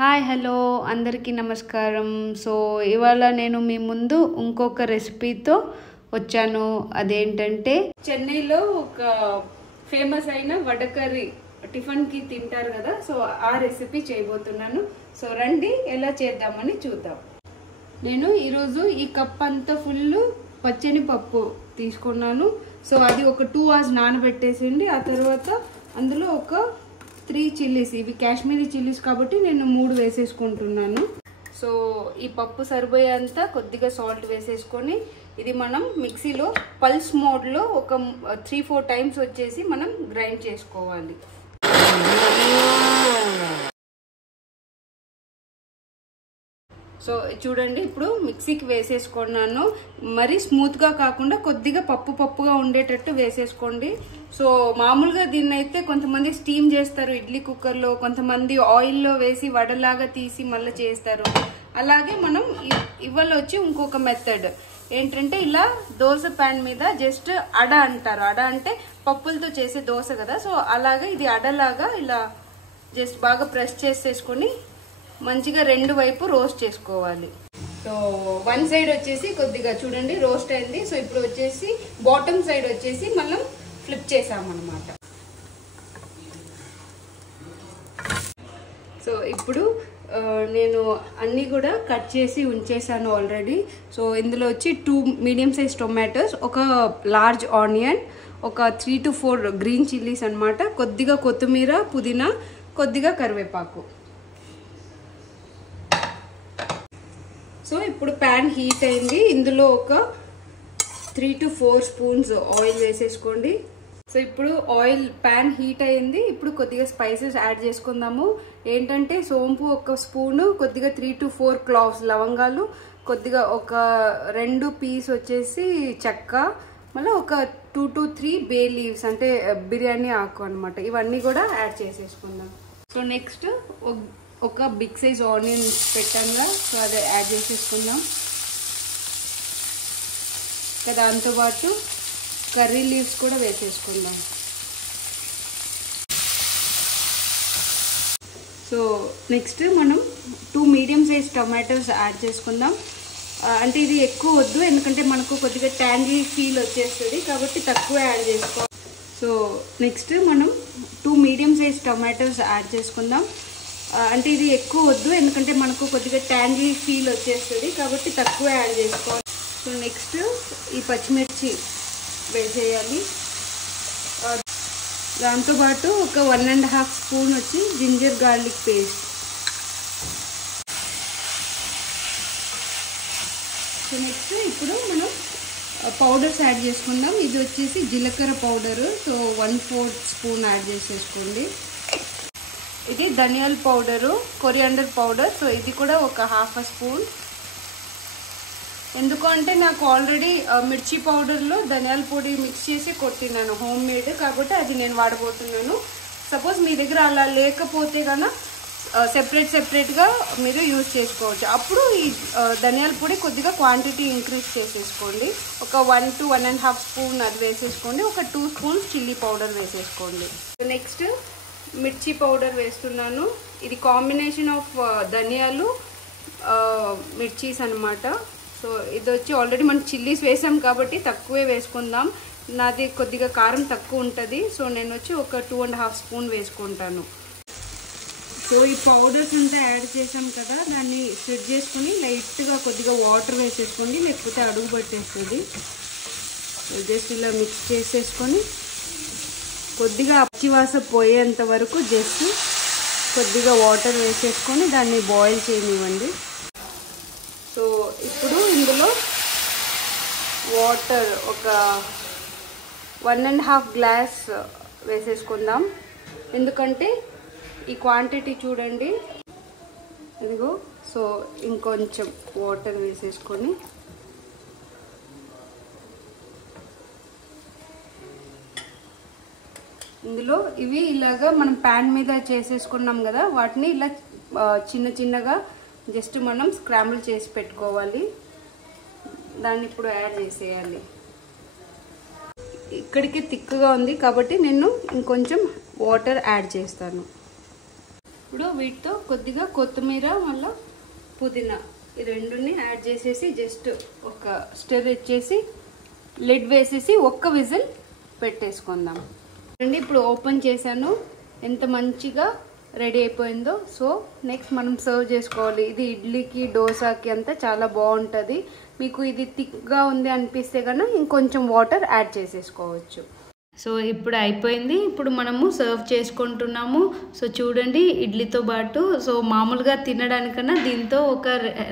Hi hello అందరికీ నమస్కారం. So ఇవాళ నేను మీ ముందు ఇంకొక రెసిపీతో వచ్చాను. అదేంటంటే చెన్నైలో ఒక ఫేమస్ అయిన వడ కర్రీ టిఫిన్కి తింటారు కదా, సో ఆ రెసిపీ చేయబోతున్నాను. సో రండి ఎలా చేద్దామని చూద్దాం. నేను ఈరోజు ఈ కప్ అంతా ఫుల్ పచ్చని పప్పు తీసుకున్నాను. సో అది ఒక 2 hours నానబెట్టేసింది. ఆ తర్వాత అందులో ఒక 3 చిల్లీస్, ఇవి కాశ్మీరీ చిల్లీస్ కాబట్టి నేను 3 వేసేసుకుంటున్నాను. సో ఈ పప్పు సరిపోయేంత కొద్దిగా సాల్ట్ వేసేసుకొని ఇది మనం మిక్సీలో పల్స్ మోడ్లో ఒక 3-4 టైమ్స్ వచ్చేసి మనం గ్రైండ్ చేసుకోవాలి. సో చూడండి, ఇప్పుడు మిక్సీకి వేసేసుకున్నాను. మరీ స్మూత్గా కాకుండా కొద్దిగా పప్పుగా ఉండేటట్టు వేసేసుకోండి. సో మామూలుగా దీన్ని అయితే కొంతమంది స్టీమ్ చేస్తారు ఇడ్లీ కుక్కర్లో, కొంతమంది ఆయిల్లో వేసి వడలాగా తీసి మళ్ళీ చేస్తారు. అలాగే మనం ఇవాళ వచ్చి ఇంకొక మెథడ్ ఏంటంటే, ఇలా దోశ ప్యాన్ మీద జస్ట్ అడ అంటారు. అడ అంటే పప్పులతో చేసే దోశ కదా, సో అలాగే ఇది అడలాగా ఇలా జస్ట్ బాగా ప్రెస్ చేసేసుకొని మంచిగా 2 వైపు రోస్ట్ చేసుకోవాలి. సో 1 సైడ్ వచ్చేసి కొద్దిగా చూడండి రోస్ట్ అయింది. సో ఇప్పుడు వచ్చేసి బాటమ్ సైడ్ వచ్చేసి మనం ఫ్లిప్ చేసామన్నమాట. సో ఇప్పుడు నేను అన్నీ కూడా కట్ చేసి ఉంచేసాను ఆల్రెడీ. సో ఇందులో వచ్చి 2 మీడియం సైజ్ టొమాటోస్, ఒక లార్జ్ ఆనియన్, ఒక 3 to 4 గ్రీన్ చిల్లీస్ అన్నమాట, కొద్దిగా కొత్తిమీర, పుదీనా, కొద్దిగా కరివేపాకు. సో ఇప్పుడు ప్యాన్ హీట్ అయింది. ఇందులో ఒక 3 to 4 స్పూన్స్ ఆయిల్ వేసేసుకోండి. సో ఇప్పుడు ఆయిల్ ప్యాన్ హీట్ అయింది. ఇప్పుడు కొద్దిగా స్పైసెస్ యాడ్ చేసుకుందాము. ఏంటంటే సోంపు 1 స్పూను, కొద్దిగా 3 to 4 క్లావ్స్ లవంగాలు, కొద్దిగా ఒక 2 పీస్ వచ్చేసి చెక్క, మళ్ళీ ఒక 2 to 3 బే లీవ్స్ అంటే బిర్యానీ ఆకు అనమాట. ఇవన్నీ కూడా యాడ్ చేసేసుకుందాం. సో నెక్స్ట్ ఒక బిగ్ సైజ్ ఆనియన్ పెట్టానుగా, సో అది యాడ్ చేసేసుకుందాం. దాంతోపాటు కర్రీ లీవ్స్ కూడా వేసేసుకుందాం. సో నెక్స్ట్ మనం 2 మీడియం సైజ్ టొమాటోస్ యాడ్ చేసుకుందాం. అంటే ఇది ఎక్కువ వద్దు, ఎందుకంటే మనకు కొద్దిగా ట్యాంగీ ఫీల్ వచ్చేస్తుంది కాబట్టి తక్కువ యాడ్ చేసుకోవాలి. సో నెక్స్ట్ మనం 2 మీడియం సైజ్ టొమాటోస్ యాడ్ చేసుకుందాం. అంటే ఇది ఎక్కువ వద్దు, ఎందుకంటే మనకు కొద్దిగా ట్యాంగీ ఫీల్ వచ్చేస్తుంది కాబట్టి తక్కువ యాడ్ చేసుకోవాలి. సో నెక్స్ట్ ఈ పచ్చిమిర్చి వేసేయాలి. దాంతోపాటు ఒక 1.5 స్పూన్ వచ్చి ginger garlic paste. So next ఇప్పుడు మనం పౌడర్స్ యాడ్ చేసుకుందాం. ఇది వచ్చేసి జీలకర్ర పౌడరు, సో 1/4 స్పూన్ యాడ్ చేసేసుకోండి. ఇది ధనియాల పౌడరు, కొరియాండర్ పౌడర్, సో ఇది కూడా ఒక 1/2 స్పూన్. ఎందుకు అంటే నాకు ఆల్రెడీ మిర్చి పౌడర్లో ధనియాల పొడి మిక్స్ చేసి కొట్టినాను హోమ్ మేడ్, కాబట్టి అది నేను వాడబోతున్నాను. సపోజ్ మీ దగ్గర అలా లేకపోతే కనుక సెపరేట్గా మీరు యూజ్ చేసుకోవచ్చు. అప్పుడు ఈ ధనియాల పొడి కొద్దిగా క్వాంటిటీ ఇంక్రీజ్ చేసేసుకోండి. ఒక 1 to 1.5 స్పూన్ అది వేసేసుకోండి. ఒక 2 స్పూన్స్ చిల్లీ పౌడర్ వేసేసుకోండి. నెక్స్ట్ మిర్చి పౌడర్ వేస్తున్నాను. ఇది కాంబినేషన్ ఆఫ్ ధనియాలు మిర్చీస్ అనమాట. సో ఇది వచ్చి ఆల్రెడీ మనం చిల్లీస్ వేసాం కాబట్టి తక్కువే వేసుకుందాం. నాది కొద్దిగా కారం తక్కువ ఉంటుంది, సో నేను వచ్చి ఒక 2.5 స్పూన్ వేసుకుంటాను. సో ఈ పౌడర్స్ అంతా యాడ్ చేసాం కదా, దాన్ని స్ప్రెడ్ చేసుకుని లైట్గా కొద్దిగా వాటర్ వేసేసుకోండి, లేకపోతే అడుగు పట్టేస్తుంది. జస్ట్ ఇలా మిక్స్ చేసేసుకొని కొద్దిగా పచ్చివాస పోయేంత వరకు జస్ట్ కొద్దిగా వాటర్ వేసేసుకొని దాన్ని బాయిల్ చేయనివ్వండి. సో ఇప్పుడు ఇందులో వాటర్ ఒక 1.5 గ్లాస్ వేసేసుకుందాం. ఎందుకంటే ఈ క్వాంటిటీ చూడండి ఇదిగో. సో ఇంకొంచెం వాటర్ వేసేసుకొని ఇందులో ఇవి ఇలాగా మనం ప్యాన్ మీద చేసేసుకున్నాం కదా, వాటిని ఇలా చిన్నగా జస్ట్ మనం స్క్రాంబుల్ చేసి పెట్టుకోవాలి. దాన్ని ఇప్పుడు యాడ్ చేసేయాలి. ఇక్కడికి థిక్గా ఉంది కాబట్టి నేను ఇంకొంచెం వాటర్ యాడ్ చేస్తాను. ఇప్పుడు వీటితో కొద్దిగా కొత్తిమీర మళ్ళీ పుదీనా ఈ రెండుని యాడ్ చేసేసి జస్ట్ ఒక స్టిర్ ఇచ్చేసి లిడ్ వేసేసి ఒక్క విజిల్ పెట్టేసుకుందాం అండి. ఇప్పుడు ఓపెన్ చేశాను, ఎంత మంచిగా రెడీ అయిపోయిందో. సో నెక్స్ట్ మనం సర్వ్ చేసుకోవాలి. ఇది ఇడ్లీకి దోశకి అంతా చాలా బాగుంటుంది. మీకు ఇది థిక్గా ఉంది అనిపిస్తే కనుక ఇంకొంచెం వాటర్ యాడ్ చేసేసుకోవచ్చు. సో ఇప్పుడు అయిపోయింది. ఇప్పుడు మనము సర్వ్ చేసుకుంటున్నాము. సో చూడండి, ఇడ్లీతో పాటు సో మామూలుగా తినడానికన్నా దీంతో ఒక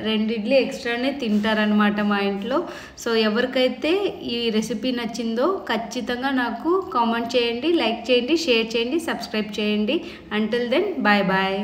2 ఇడ్లీ ఎక్స్ట్రానే తింటారనమాట మా ఇంట్లో. సో ఎవరికైతే ఈ రెసిపీ నచ్చిందో ఖచ్చితంగా నాకు కామెంట్ చేయండి, లైక్ చేయండి, షేర్ చేయండి, సబ్స్క్రైబ్ చేయండి. Until then bye bye.